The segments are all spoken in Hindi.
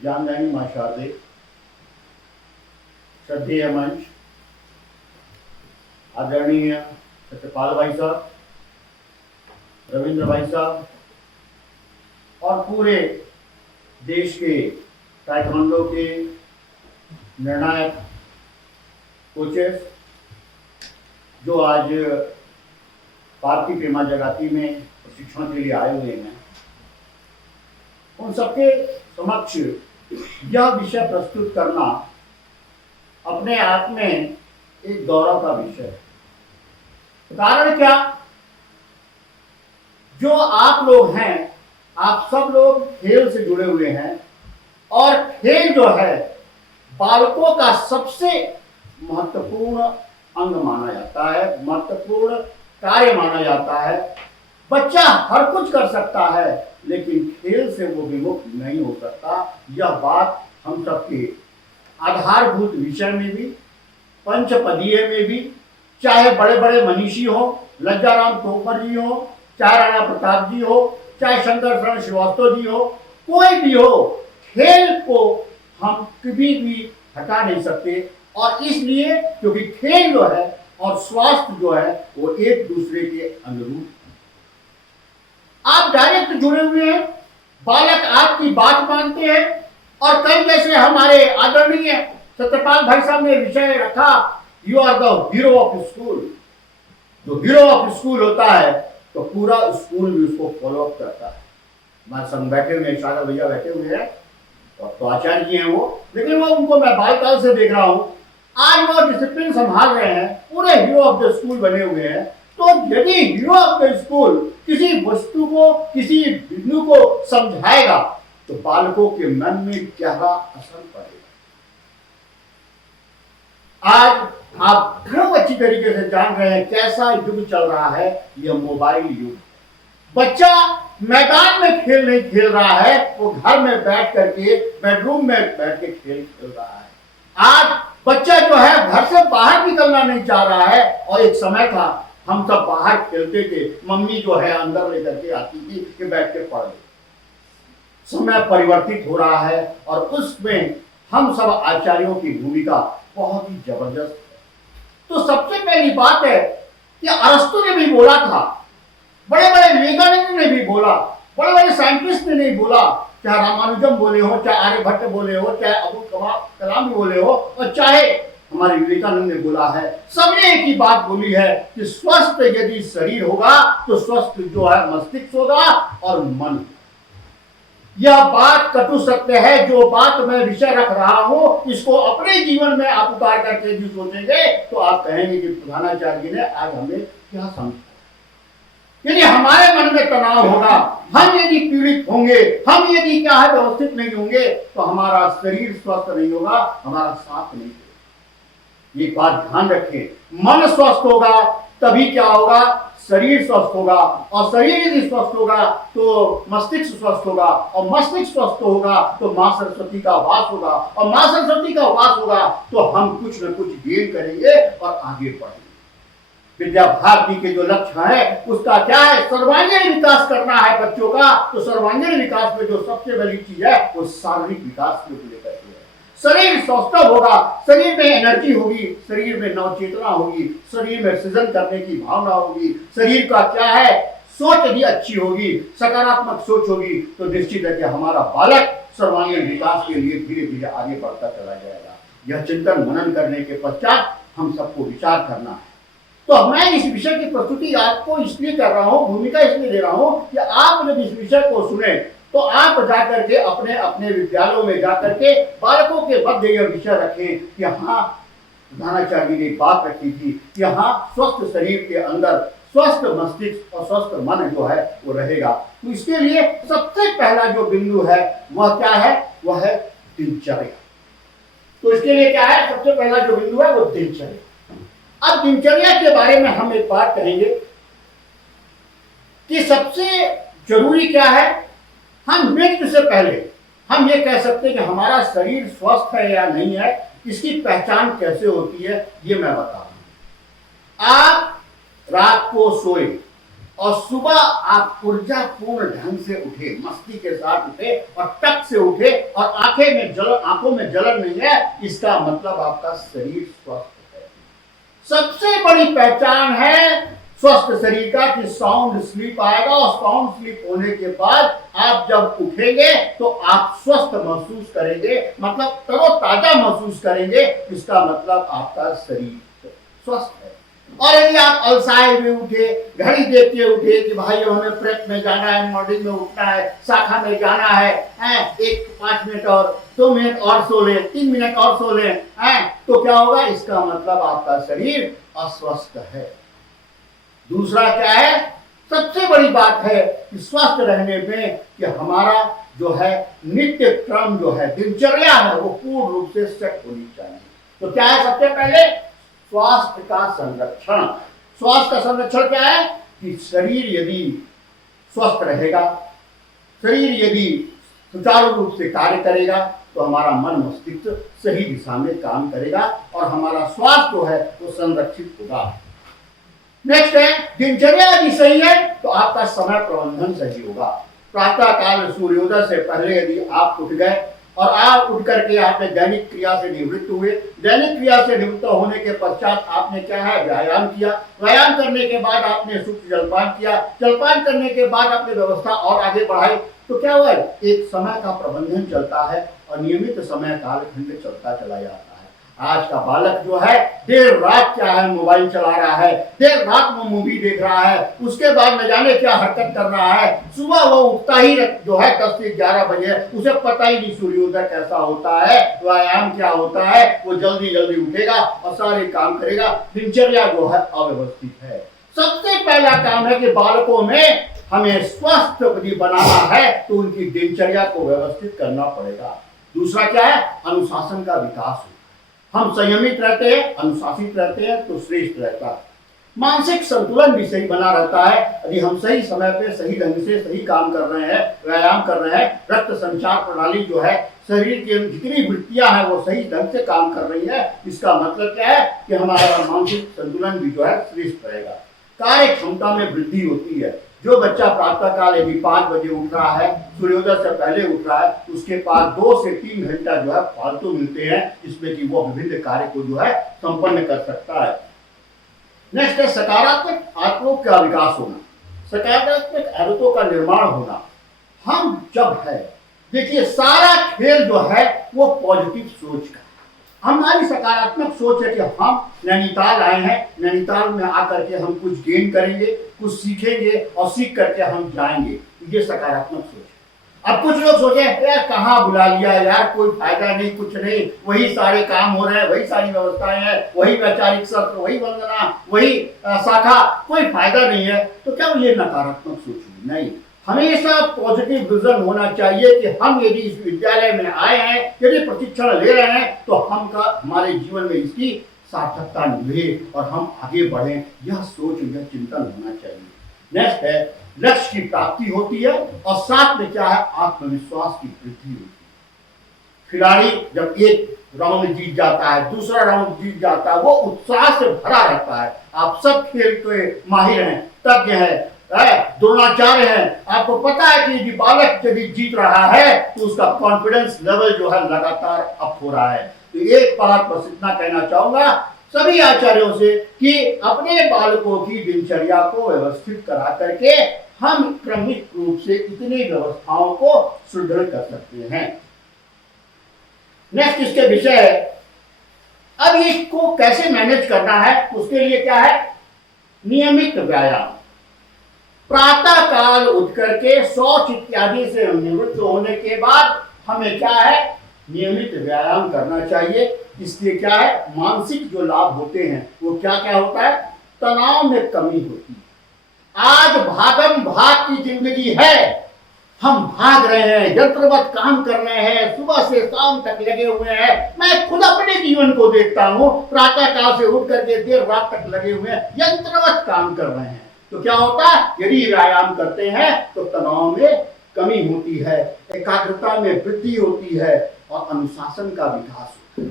जान जानी मां शारदे, श्रद्धेय मंच, आदरणीय सत्यपाल भाई साहब, रविंद्र भाई साहब और पूरे देश के ताइक्वांडो के निर्णायक कोचेस जो आज भारतीय प्रेमा जगती में प्रशिक्षण के लिए आए हुए हैं, उन सबके समक्ष यह विषय प्रस्तुत करना अपने आप में एक गौरव का विषय है। कारण क्या, जो आप लोग हैं, आप सब लोग खेल से जुड़े हुए हैं और खेल जो है बालकों का सबसे महत्वपूर्ण अंग माना जाता है, महत्वपूर्ण कार्य माना जाता है। बच्चा हर कुछ कर सकता है लेकिन खेल से वो विमुख नहीं हो सकता। यह बात हम सबके आधारभूत विषय में भी, पंचपदीय में भी, चाहे बड़े बड़े मनीषी हो, लज्जाराम तोमर जी हो, चाहे राणा प्रताप जी हो, चाहे शंकर शरण श्रीवास्तव जी हो, कोई भी हो, खेल को हम कभी भी हटा नहीं सकते। और इसलिए क्योंकि खेल जो है और स्वास्थ्य जो है वो एक दूसरे के अनुरूप। आप डायरेक्ट जुड़े हुए हैं, बालक आपकी बात मानते हैं। और कल जैसे हमारे आदरणीय सत्यपाल भाई साहब ने विषय रखा, you are the hero of school. जो हीरो ऑफ स्कूल होता है तो पूरा स्कूल भी उसको फॉलो अप करता है। हमारे संग बैठे हुए शारदा भैया बैठे हुए हैं और तो आचार्य जी हैं वो, लेकिन वो उनको मैं बालकाल से देख रहा हूं, आज वो डिसिप्लिन संभाल रहे हैं, पूरे हीरो ऑफ द स्कूल बने हुए हैं। तो यदि हीरो ऑफ द स्कूल किसी वस्तु को, किसी बिंदु को समझाएगा तो बालकों के मन में गहरा असर पड़ेगा। आज आप खूब अच्छी तरीके से जान रहे हैं कैसा युग चल रहा है, यह मोबाइल युग। बच्चा मैदान में खेल नहीं खेल रहा है, वो घर में बैठ करके, बेडरूम में बैठ के खेल खेल रहा है। आज बच्चा जो है घर से बाहर निकलना नहीं चाह रहा है। और एक समय था हम सब बाहर खेलते थे, मम्मी जो है अंदर लेकर के आती थी कि बैठ के पढ़ ले। समय परिवर्तित हो रहा है और उसमें हम सब आचार्यों की भूमिका बहुत ही जबरदस्त है। तो सबसे पहली बात है कि अरस्तु ने भी बोला था, बड़े बड़े विवेकानंद ने भी बोला, बड़े बड़े साइंटिस्ट ने नहीं बोला, चाहे रामानुजम बोले हो, चाहे आर्यभट्ट बोले हो, चाहे अब्दुल कलाम भी बोले हो, और चाहे हमारे विवेकानंद ने बोला है, सबने एक ही बात बोली है कि स्वस्थ यदि शरीर होगा तो स्वस्थ जो है मस्तिष्क होगा और मन। यह बात कटु सत्य है। जो बात मैं विषय रख रहा हूं, इसको अपने जीवन में आप उतार करके भी सोचेंगे तो आप कहेंगे कि प्रधानाचार्य जी ने आज हमें क्या समझा। यदि हमारे मन में तनाव होगा, हम यदि पीड़ित होंगे, हम यदि क्या है व्यवस्थित नहीं होंगे तो हमारा शरीर स्वस्थ नहीं होगा, हमारा साथ नहीं होगा। ये बात ध्यान रखें। मन स्वस्थ होगा तभी क्या होगा, शरीर स्वस्थ होगा, और शरीर यदि स्वस्थ होगा तो मस्तिष्क स्वस्थ होगा, और मस्तिष्क स्वस्थ होगा तो मां सरस्वती का वास होगा, और मां सरस्वती का वास होगा तो हम कुछ न कुछ गेन करेंगे और आगे बढ़ेंगे। विद्या भारती के जो लक्ष्य है उसका क्या है, सर्वांगीण विकास करना है बच्चों का। तो सर्वांगीण विकास में जो सबसे बड़ी चीज है वो शारीरिक विकास को लेकर के है। शरीर स्वस्थ होगा, शरीर में एनर्जी होगी, शरीर में नवचेतना होगी, शरीर में सृजन करने की भावना होगी, शरीर का क्या है सोच यदि अच्छी होगी, सकारात्मक सोच होगी तो निश्चित है कि हमारा बालक सर्वांगीण विकास के लिए धीरे धीरे आगे बढ़ता चला जाएगा। यह चिंतन मनन करने के पश्चात हम सबको विचार करना है। तो मैं इस विषय की प्रस्तुति आपको इसलिए कर रहा हूं, भूमिका इसलिए दे रहा हूं कि आप जब इस विषय को सुने तो आप जाकर के अपने अपने विद्यालयों में जाकर के बालकों के मध्य यह विषय रखें कि हाँ, प्रधानाचार्य ने बात रखी थी कि हाँ, स्वस्थ शरीर के अंदर स्वस्थ मस्तिष्क और स्वस्थ मन जो है वो रहेगा। तो इसके लिए सबसे पहला जो बिंदु है वह क्या है, वह है दिनचर्या। तो इसके लिए क्या है, सबसे पहला जो बिंदु है वो दिनचर्या। अब दिनचर्या के बारे में हम एक बात कहेंगे कि सबसे जरूरी क्या है, हम मृत्यु से पहले हम ये कह सकते हैं कि हमारा शरीर स्वस्थ है या नहीं है, इसकी पहचान कैसे होती है ये मैं बता रहा हूं। आप रात को सोए और सुबह आप ऊर्जापूर्ण ढंग से उठे, मस्ती के साथ उठे और टक से उठे और आंखों में जलन नहीं है, इसका मतलब आपका शरीर स्वस्थ है। सबसे बड़ी पहचान है स्वस्थ शरीर का कि साउंड स्लीप आएगा, और साउंड स्लीप होने के बाद आप जब उठेंगे तो आप स्वस्थ महसूस करेंगे, मतलब तरोताजा महसूस करेंगे। इसका मतलब आपका शरीर स्वस्थ है। और यदि आप अलसाए हुए उठे, घड़ी देखते उठे कि भाई हमें प्रेप में जाना है, मॉर्निंग में उठना है, शाखा में जाना है, 5 मिनट और 2 मिनट और सो ले, 3 मिनट और सो ले, तो क्या होगा? इसका मतलब आपका शरीर अस्वस्थ है। दूसरा क्या है? सबसे बड़ी बात है कि स्वस्थ रहने में कि हमारा जो है नित्य क्रम जो है, दिनचर्या है, वो पूर्ण रूप से सेट होनी चाहिए। तो क्या है? सबसे पहले स्वास्थ्य का संरक्षण। स्वास्थ्य का संरक्षण क्या है? कि शरीर यदि स्वस्थ रहेगा, शरीर यदि सुचारू रूप से कार्य करेगा, तो हमारा मन मस्तिष्क सही दिशा में काम करेगा और हमारा स्वास्थ्य जो है वो संरक्षित होगा। नेक्स्ट है, दिनचर्या यदि सही है तो आपका समय प्रबंधन सही होगा। प्रातः काल सूर्योदय से पहले यदि आप उठ गए और आप उठ करके आपने दैनिक क्रिया से निवृत्त हुए, दैनिक क्रिया से निवृत्त होने के पश्चात आपने क्या है? व्यायाम किया। व्यायाम करने के बाद आपने सूक्ष्म जलपान किया। जलपान करने के बाद आपने व्यवस्था और आगे बढ़ाई, तो क्या हुआ? एक समय का प्रबंधन चलता है और नियमित समय कालखंड चलता चला जाता है। आज का बालक जो है देर रात क्या है मोबाइल चला रहा है, देर रात वो मूवी देख रहा है, उसके बाद न जाने क्या हरकत कर रहा है। सुबह वो उठता ही जो है 10 से 11 बजे, उसे पता ही नहीं सूर्योदय कैसा होता है, व्यायाम क्या होता है। वो जल्दी जल्दी उठेगा और सारे काम करेगा। दिनचर्या जो है अव्यवस्थित है। सबसे पहला काम है कि बालकों में हमें स्वस्थ यदि बनाना है तो उनकी दिनचर्या को व्यवस्थित करना पड़ेगा। दूसरा क्या है? अनुशासन का विकास हो। हम संयमित रहते हैं, अनुशासित रहते हैं तो श्रेष्ठ रहता है। मानसिक संतुलन भी सही बना रहता है यदि हम सही समय पे सही ढंग से सही काम कर रहे हैं, व्यायाम कर रहे हैं, रक्त संचार प्रणाली जो है, शरीर की जितनी वृत्तियां हैं वो सही ढंग से काम कर रही है। इसका मतलब क्या है? कि हमारा मानसिक संतुलन भी जो है श्रेष्ठ रहेगा। कार्य क्षमता में वृद्धि होती है। जो बच्चा प्रातः काल यदि 5 बजे उठ रहा है, सूर्योदय से पहले उठ रहा है, उसके पास 2 से 3 घंटा जो है फालतू मिलते हैं, जिसमें कि वो विभिन्न कार्य को जो है संपन्न कर सकता है। नेक्स्ट है सकारात्मक आदतों का विकास होना, सकारात्मक आदतों का निर्माण होना। हम जब है, देखिए सारा खेल जो है वो पॉजिटिव सोच का। हमारी सकारात्मक सोच है कि हम नैनीताल आए हैं, नैनीताल में आकर के हम कुछ गेन करेंगे, कुछ सीखेंगे और सीख करके हम जाएंगे। ये सकारात्मक सोच है। अब कुछ लोग सोचे यार कहाँ बुला लिया यार, कोई फायदा नहीं, कुछ नहीं, वही सारे काम हो रहे हैं, वही सारी व्यवस्थाएं हैं, वही वैचारिक सत्र, वही वंदना, वही शाखा, कोई फायदा नहीं है। तो क्या ये नकारात्मक सोच हुई? नहीं, हमेशा पॉजिटिव विजन होना चाहिए कि हम यदि इस विद्यालय में आए हैं, यदि प्रशिक्षण ले रहे हैं, तो हमारे जीवन में इसकी सार्थकता निभे और हम आगे बढ़ें। यह सोच, यह चिंतन होना चाहिए। नेक्स्ट है लक्ष्य की प्राप्ति होती है और साथ में क्या है? आत्मविश्वास की वृद्धि होती है। खिलाड़ी जब एक राउंड जीत जाता है, दूसरा राउंड जीत जाता है, वो उत्साह से भरा रहता है। आप सब खेल के माहिर हैं, तज्ञ हैं, द्रोणाचार्य हैं, आपको पता है कि यदि बालक यदि जीत रहा है तो उसका कॉन्फिडेंस लेवल जो है लगातार अप हो रहा है। तो एक बात बस इतना कहना चाहूंगा सभी आचार्यों से कि अपने बालकों की दिनचर्या को व्यवस्थित करा करके हम क्रमिक रूप से इतनी व्यवस्थाओं को सुदृढ़ कर सकते हैं। नेक्स्ट इसके विषय है, अब इसको कैसे मैनेज करना है, उसके लिए क्या है? नियमित व्यायाम। प्रातः काल उठ करके शौच इत्यादि से निवृत्त होने के बाद हमें क्या है? नियमित व्यायाम करना चाहिए। इसलिए क्या है? मानसिक जो लाभ होते हैं वो क्या क्या होता है? तनाव में कमी होती है। आज भागम भाग की जिंदगी है, हम भाग रहे हैं, यंत्रवत काम कर रहे हैं, सुबह से शाम तक लगे हुए हैं। मैं खुद अपने जीवन को देखता हूं, प्रातः काल से उठ करके देर रात तक लगे हुए हैं, यंत्रवत काम कर रहे हैं। तो क्या होता है? यदि व्यायाम करते हैं तो तनाव में कमी होती है, एकाग्रता में वृद्धि होती है और अनुशासन का विकास होता है।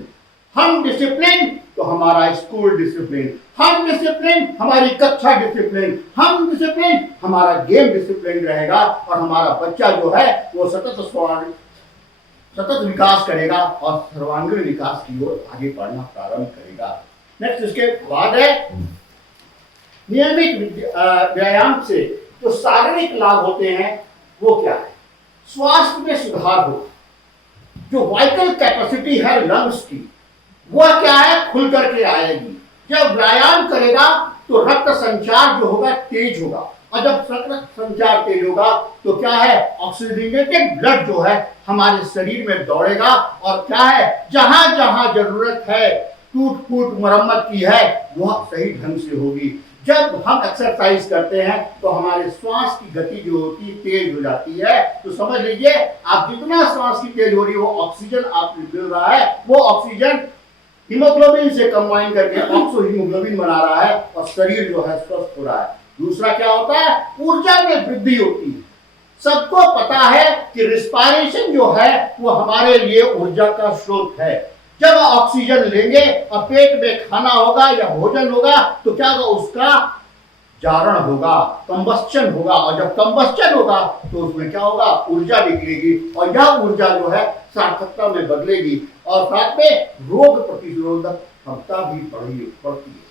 हम डिसिप्लिन तो हमारा स्कूल डिसिप्लिन, हम डिसिप्लिन हमारी कक्षा डिसिप्लिन, हम डिसिप्लिन हमारा गेम डिसिप्लिन रहेगा, और हमारा बच्चा जो है वो सतत विकास करेगा और सर्वांगीण विकास की ओर आगे बढ़ना प्रारंभ करेगा। नेक्स्ट इसके बाद है नियमित व्यायाम से जो शारीरिक लाभ होते हैं वो क्या है? स्वास्थ्य में सुधार होगा, जो वाइटल कैपेसिटी है लंग्स की वह क्या है खुल करके आएगी। जब व्यायाम करेगा तो रक्त संचार जो होगा तेज होगा, और जब रक्त संचार तेज होगा तो क्या है ऑक्सीजनेटेड ब्लड जो है हमारे शरीर में दौड़ेगा, और क्या है जहां जहां जरूरत है टूट फूट मरम्मत की है वह सही ढंग से होगी। जब हम एक्सरसाइज करते हैं तो हमारे श्वास की गति जो होती है तेज हो जाती है। तो समझ लीजिए आप जितना श्वास की तेज हो रही है वो ऑक्सीजन आपको मिल रहा है, वो ऑक्सीजन हीमोग्लोबिन से कंबाइन करके ऑक्सो हीमोग्लोबिन बना रहा है और शरीर जो है स्वस्थ हो रहा है। दूसरा क्या होता है ऊर्जा में वृद्धि होती है। सबको पता है कि रिस्पायरेशन जो है वो हमारे लिए ऊर्जा का स्रोत है। जब ऑक्सीजन लेंगे और पेट में खाना होगा या भोजन होगा तो क्या होगा उसका जारण होगा, कंबस्चन होगा, और जब कंबस्चन होगा तो उसमें क्या होगा ऊर्जा निकलेगी, और यह ऊर्जा जो है सार्थकता में बदलेगी, और साथ में रोग प्रतिरोधक क्षमता भी बढ़ती है।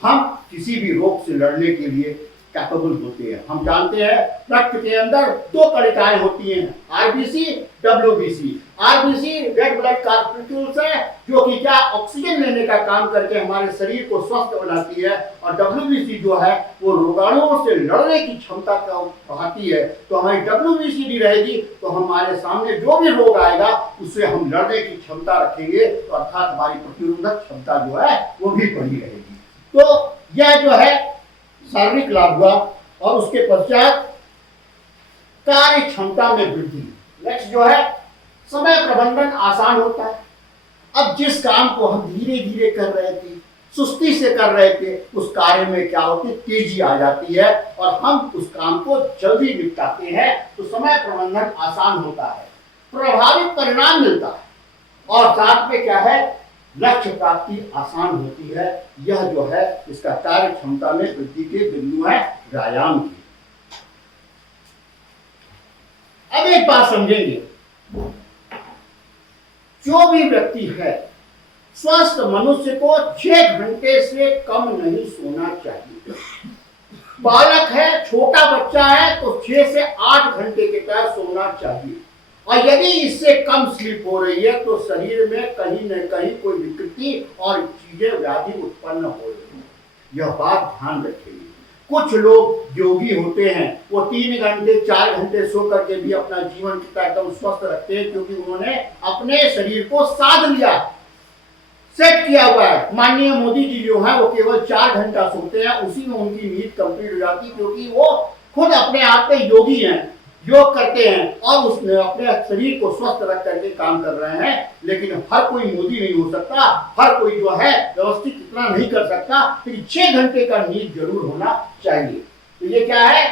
हम किसी भी रोग से लड़ने के लिए कैपेबल होते हैं। हम जानते हैं रक्त के अंदर दो कणिकाएं होती हैं, RBC WBC. RBC red blood corpuscles है जो कि क्या ऑक्सीजन लेने का काम करके हमारे शरीर को स्वस्थ बनाती है, और डब्ल्यूबीसी जो है वो रोगाणुओं से लड़ने की क्षमता का बढ़ाती है। तो हमारी डब्ल्यूबीसी भी रहेगी तो हमारे सामने जो भी रोग आएगा उससे हम लड़ने की क्षमता रखेंगे, तो अर्थात हमारी प्रतिरोधक क्षमता जो है वो भी बढ़ी रहेगी। तो यह जो है शारीरिक लाभ हुआ, और उसके पश्चात कार्य क्षमता में वृद्धि। नेक्स्ट जो है समय प्रबंधन आसान होता है। अब जिस काम को हम धीरे धीरे कर रहे थे, सुस्ती से कर रहे थे, उस कार्य में क्या होती तेजी आ जाती है और हम उस काम को जल्दी निपटाते हैं, तो समय प्रबंधन आसान होता है, प्रभावी परिणाम मिलता है, और साथ में क्या है लक्ष्य प्राप्ति आसान होती है। यह जो है इसका कार्य क्षमता में वृद्धि के बिंदु है व्यायाम की। अब एक बात समझेंगे, जो भी व्यक्ति है स्वस्थ मनुष्य को 6 घंटे से कम नहीं सोना चाहिए। बालक है, छोटा बच्चा है तो 6 से 8 घंटे के तहत सोना चाहिए, और यदि इससे कम स्लीप हो रही है तो शरीर में कहीं न कहीं कोई विकृति और चीजें व्याधि उत्पन्न हो रही है। यह बात ध्यान रखेंगे। कुछ लोग योगी होते हैं, वो 3 घंटे 4 घंटे सो करके भी अपना जीवन कितना एकदम स्वस्थ रखते हैं, क्योंकि उन्होंने अपने शरीर को साध लिया, सेट किया हुआ है। माननीय मोदी जी जो है वो केवल 4 घंटा सोते हैं, उसी में उनकी नींद कंप्लीट हो जाती है, क्योंकि वो खुद अपने आप में योगी हैं, योग करते हैं और उसने अपने शरीर को स्वस्थ रख करके काम कर रहे हैं। लेकिन हर कोई मोदी नहीं हो सकता, हर कोई जो है व्यवस्थित इतना नहीं कर सकता, लेकिन 6 घंटे का नींद जरूर होना चाहिए। तो ये क्या है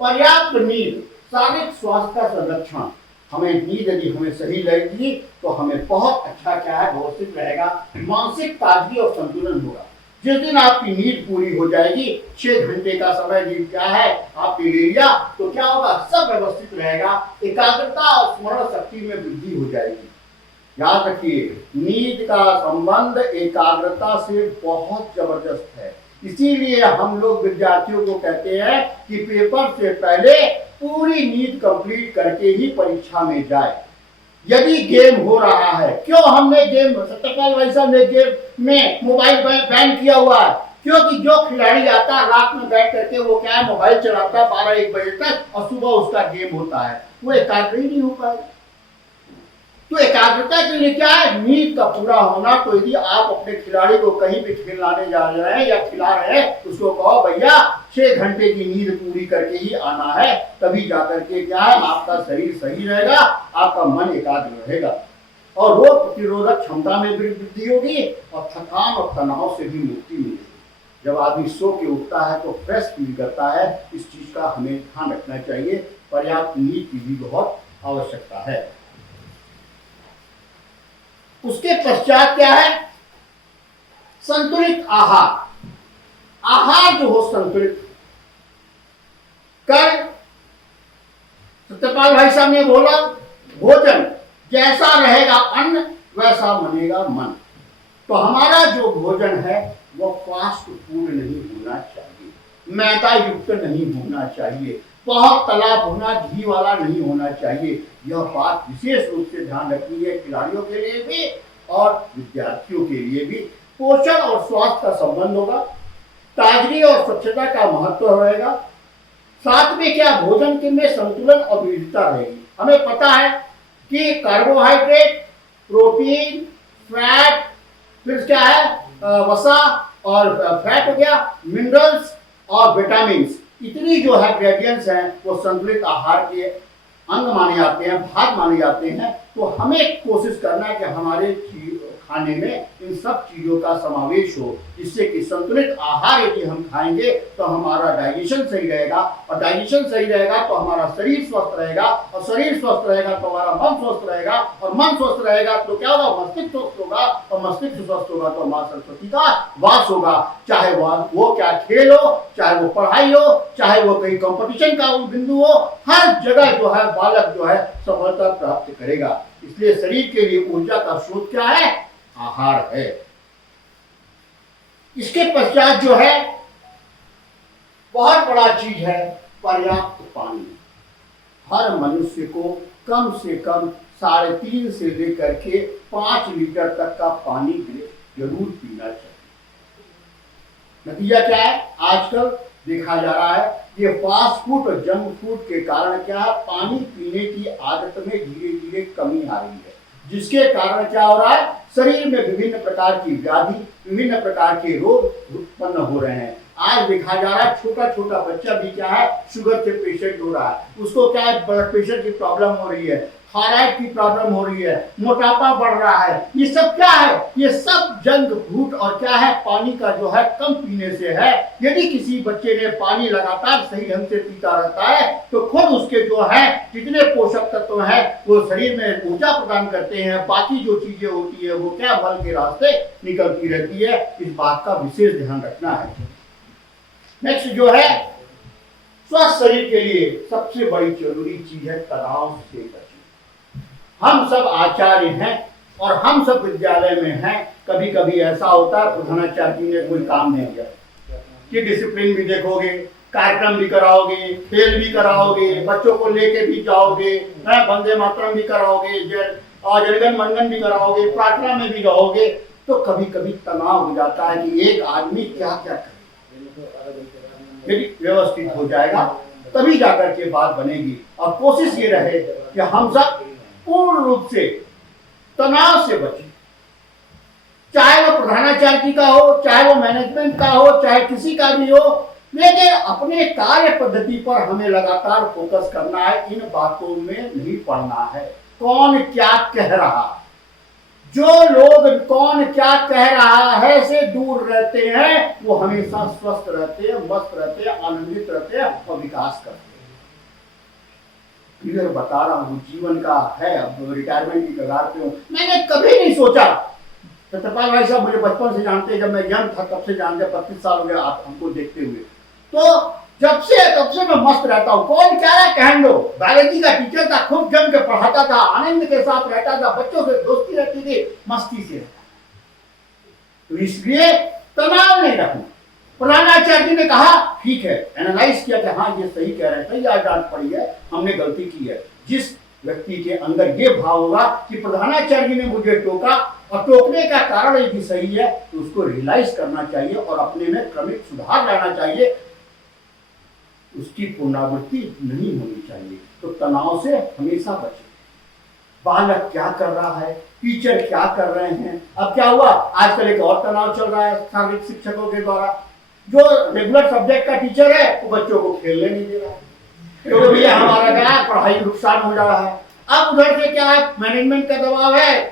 पर्याप्त नींद शारीरिक स्वास्थ्य का संरक्षण। हमें नींद यदि हमें सही लगेगी तो हमें बहुत अच्छा क्या है व्यवस्थित रहेगा, मानसिक ताजगी और संतुलन होगा। जिस दिन आपकी नींद पूरी हो जाएगी, 6 घंटे का समय नींद क्या है आपने ले लिया, तो क्या होगा सब व्यवस्थित रहेगा, एकाग्रता और स्मरण शक्ति में वृद्धि हो जाएगी। याद रखिए नींद का संबंध एकाग्रता से बहुत जबरदस्त है। इसीलिए हम लोग विद्यार्थियों को कहते हैं कि पेपर से पहले पूरी नींद कंप्लीट करके ही परीक्षा में जाए। यदि गेम हो रहा है, क्यों हमने गेम सत्यपाल भाई साहब ने गेम में मोबाइल बैन किया हुआ है, क्योंकि जो खिलाड़ी आता है रात में बैठ करके वो क्या है मोबाइल चलाता है 12-1 बजे तक, और सुबह उसका गेम होता है, वो एकाग्र ही नहीं हो पाएगा। तो एकाग्रता के लिए क्या है नींद का पूरा होना। तो यदि आप अपने खिलाड़ी को कहीं भी खिलाने जा रहे हैं या खिला रहे हैं, उसको कहो भैया 6 घंटे की नींद पूरी करके ही आना है, तभी जाकर के क्या है आपका शरीर सही रहेगा, आपका मन एकाग्र रहेगा, और रोग प्रतिरोधक क्षमता में भी वृद्धि होगी, और थकान और तनाव से भी मुक्ति मिलेगी। जब आदमी सो के उठता है तो फ्रेश फील करता है। इस चीज का हमें ध्यान रखना चाहिए। पर्याप्त नींद की भी बहुत आवश्यकता है। उसके पश्चात क्या है? संतुलित आहार। आहार जो हो संतुलित। कल सत्यपाल भाई साहब ने बोला, भोजन जैसा रहेगा अन्न वैसा बनेगा मन। तो हमारा जो भोजन है वो फास्ट फूड नहीं होना चाहिए, मैदा युक्त नहीं होना चाहिए, बहुत तला भुना घी वाला नहीं होना चाहिए। यह बात विशेष रूप से ध्यान रखनी है खिलाड़ियों के लिए भी और विद्यार्थियों के लिए भी। पोषण और स्वास्थ्य का संबंध होगा, ताजगी और स्वच्छता का महत्व रहेगा। साथ में क्या, भोजन के में संतुलन और विविधता रहेगी। हमें पता है कि कार्बोहाइड्रेट, प्रोटीन, फैट, फिर क्या है वसा और फैट हो गया, मिनरल्स और विटामिन, इतनी जो है ग्रेडियंट्स हैं वो संतुलित आहार के अंग माने जाते हैं, भाग माने जाते हैं। तो हमें कोशिश करना है कि हमारे खाने में इन सब चीजों का समावेश हो, जिससे कि संतुलित आहार यदि हम खाएंगे तो हमारा डाइजेशन सही रहेगा, और डाइजेशन सही रहेगा तो हमारा शरीर स्वस्थ रहेगा, और शरीर स्वस्थ रहेगा तो हमारा मन स्वस्थ रहेगा, और मन स्वस्थ रहेगा तो क्या होगा? मस्तिष्क स्वस्थ होगा, और मस्तिष्क स्वस्थ होगा तो मां सरस्वती का वास होगा। चाहे वो क्या खेल हो, चाहे वो पढ़ाई हो, चाहे वो कहीं कंपटीशन का बिंदु हो, हर जगह जो है बालक जो है सफलता प्राप्त करेगा। इसलिए शरीर के लिए ऊर्जा का स्रोत क्या है? आहार है। इसके पश्चात जो है बहुत बड़ा चीज है पर्याप्त पानी। हर मनुष्य को कम से कम 3.5 से लेकर के 5 लीटर तक का पानी जरूर पीना चाहिए। नतीजा क्या है? आजकल देखा जा रहा है ये फास्ट फूड और जंक फूड के कारण क्या है, पानी पीने की आदत में धीरे धीरे कमी आ रही है, जिसके कारण क्या हो रहा है, शरीर में विभिन्न प्रकार की व्याधि, विभिन्न प्रकार के रोग उत्पन्न हो रहे हैं। आज देखा जा रहा है छोटा छोटा बच्चा भी क्या है, शुगर के पेशेंट हो रहा है, उसको क्या है, ब्लड प्रेशर की प्रॉब्लम हो रही है, थायराइड की प्रॉब्लम हो रही है, मोटापा बढ़ रहा है। ये सब क्या है? ये सब जंक फूड और क्या है, पानी का जो है कम पीने से है। यदि किसी बच्चे ने पानी लगातार सही ढंग से पीता रहता है तो खुद उसके जो है जितने पोषक तत्व हैं वो शरीर में ऊर्जा प्रदान करते हैं, बाकी जो चीजें होती है वो क्या बल के रास्ते निकलती रहती है। इस बात का विशेष ध्यान रखना है। नेक्स्ट जो है स्वस्थ शरीर के लिए सबसे बड़ी जरूरी चीज है तनाव से बचना। हम सब आचार्य हैं और हम सब विद्यालय में हैं। कभी कभी ऐसा होता है प्रधानाचार्य जी ने कोई काम नहीं किया कि डिसिप्लिन भी देखोगे, कार्यक्रम भी कराओगे, खेल भी कराओगे, बच्चों को लेके भी जाओगे, वंदे मातरम भी कराओगे, और जनगण मनगण भी कराओगे, प्रार्थना में भी रहोगे, तो कभी कभी तनाव हो जाता है कि एक आदमी क्या क्या करे। यदि व्यवस्थित हो जाएगा तभी जाकर के बात बनेगी। और कोशिश ये रहे कि हम सब पूर्ण रूप से तनाव से बचें, चाहे वो प्रधानाचार्य जी का हो, चाहे वो मैनेजमेंट का हो, चाहे किसी का भी हो, लेकिन अपने कार्य पद्धति पर हमें लगातार फोकस करना है। इन बातों में नहीं पड़ना है कौन क्या कह रहा, जो लोग कौन क्या कह रहा है से दूर रहते हैं वो हमेशा स्वस्थ रहते हैं, मस्त रहते हैं, आनंदित रहते हैं और विकास करते हैं। क्लियर बता रहा हूँ, जीवन का है, अब रिटायरमेंट की कगार पे हूँ। मैंने कभी नहीं सोचा, सत्यपाल भाई साहब मुझे बचपन से जानते हैं, जब मैं यंग था तब से जानते, 25 साल हो गया आप हमको देखते हुए, तो तब से मैं मस्त रहता हूँ। कौन क्या है कहने दो, बायोलॉजी का टीचर था, खूब जम के पढ़ाता था, आनंद के साथ रहता था, बच्चों से दोस्ती रहती थी, मस्ती से रहता। तो इसलिए तनाव नहीं रखना। प्रधानाचार्य जी ने कहा ठीक है, एनालाइज किया कि हाँ ये सही कह रहे हैं, सही आज डांट पड़ी है, हमने गलती की है। जिस व्यक्ति के अंदर ये भाव होगा कि प्रधानाचार्य जी ने मुझे टोका और टोकने का कारण यदि सही है तो उसको रियलाइज करना चाहिए और अपने में क्रमिक सुधार लाना चाहिए, उसकी पुनरावृत्ति नहीं होनी चाहिए। तो तनाव से हमेशा बचें। बालक क्या कर रहा है, टीचर क्या कर रहे हैं। अब क्या हुआ, आजकल एक और तनाव चल रहा है शारीरिक शिक्षकों के द्वारा। जो रेगुलर सब्जेक्ट का टीचर है वो बच्चों को खेलने नहीं दे रहा है, तो भैया हमारा क्या पढ़ाई नुकसान हो जा रहा है। अब उधर से क्या है, मैनेजमेंट का दबाव है,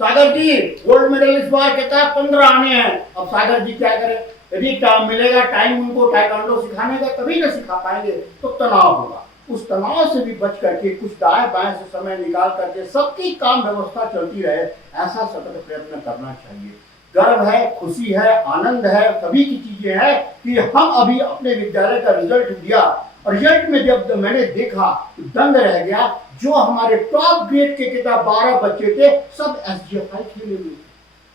सागर जी गोल्ड मेडल इस बार कहता है 15 आने हैं। अब सागर जी क्या करें, यदि मिलेगा टाइम उनको टाइकांडो सिखाने का तभी ना सिखा पाएंगे, तो तनाव होगा। उस तनाव से भी बच करके कुछ दाएं बाएं से समय निकाल करके सबकी काम व्यवस्था चलती रहे, ऐसा सतत प्रयत्न करना चाहिए। गर्व है, खुशी है, आनंद है, सभी की चीजें हैं कि हम अभी अपने विद्यालय का रिजल्ट दिया और रिजल्ट में जब मैंने देखा तो दंग रह गया। जो हमारे टॉप ग्रेड के किताब 12 बच्चे थे, सब SGFI खेले हुए,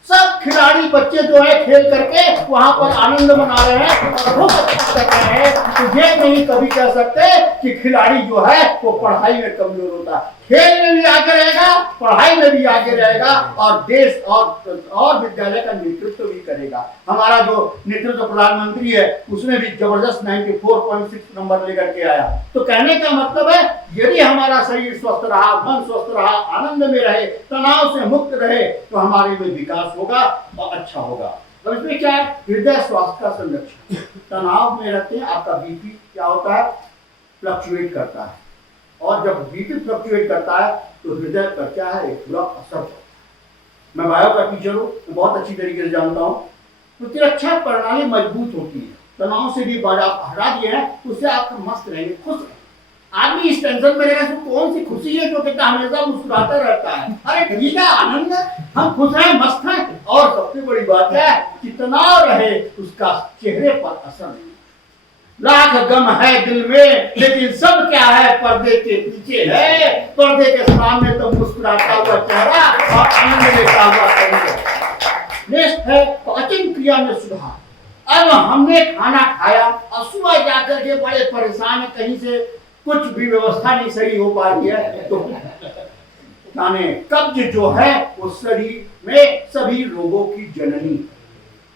सब खिलाड़ी बच्चे जो है खेल करके वहां पर आनंद मना रहे हैं और बहुत अच्छा कर रहे हैं। तो ये नहीं कभी कह सकते कि खिलाड़ी जो है वो पढ़ाई में कमजोर होता है। खेल में भी आगे रहेगा, पढ़ाई में भी आगे रहेगा और देश और विद्यालय का नेतृत्व भी करेगा। हमारा जो नेतृत्व प्रधानमंत्री है उसने भी जबरदस्त 94.6 नंबर लेकर के आया। तो कहने का मतलब है यदि हमारा शरीर स्वस्थ रहा, मन स्वस्थ रहा, आनंद में रहे, तनाव से मुक्त रहे, तो हमारे में विकास होगा और अच्छा होगा। तो इसमें क्या है, हृदय स्वास्थ्य का संरक्षण। तनाव में रहते हैं, आपका बीपी क्या होता है, फ्लक्चुएट करता है, और जब बीपी फ्लक्चुएट करता है तो हृदय पर क्या है, एक बुरा असर पड़ता है। मैं बायो का टीचर हूँ, बहुत अच्छी तरीके से जानता हूँ। प्रतिरक्षा प्रणाली मजबूत होती है, तनाव से भी आप हटा दिए हैं, उससे आप मस्त रहेंगे, खुश रहेंगे। आदमी इस टेंशन में रहेगा तो कौन सी खुशी है जो कहता हमेशा मुस्कुराता रहता है। अरे ठीक है, आनंद है, हम खुश हैं, मस्त हैं। और सबसे बड़ी बात है कि तनाव रहे उसका चेहरे पर असर नहीं। लाख गम है दिल में लेकिन सब क्या है, पर्दे के पीछे है। पर्दे के सामने तो मुस्कुराता हुआ चेहरा और आनंद लेता हुआ चेहरा। नेक्स्ट है पाचन क्रिया में सुधार। अब हमने खाना खाया और सुबह जाकर के बड़े परेशान है, कहीं से कुछ भी व्यवस्था नहीं सही हो पा रही है, तो माने कब्ज जो है वो शरीर में सभी रोगों की जननी।